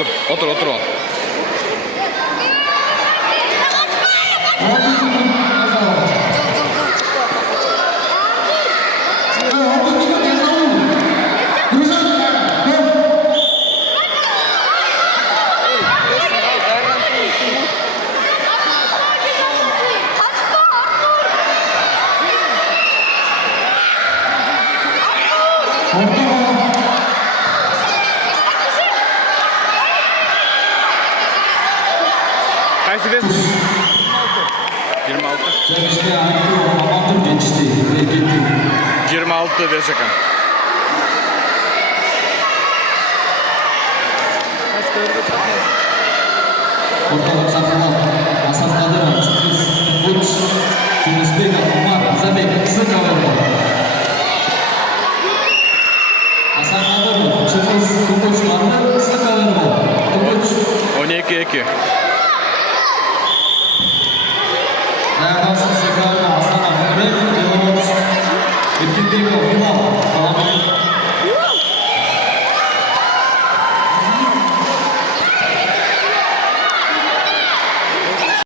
Otur al. Kaç dedi? 26. 26 Desekan. Ortalık saklanal. Hasan Kadirov, sürpriz. Koç. Yunusbekov, Umar, Zabek, kısa kavrama. Hasan Kadirov, sürpriz. Koç vardı, kısa kavrama. Koç. 12-2. Dayanmasız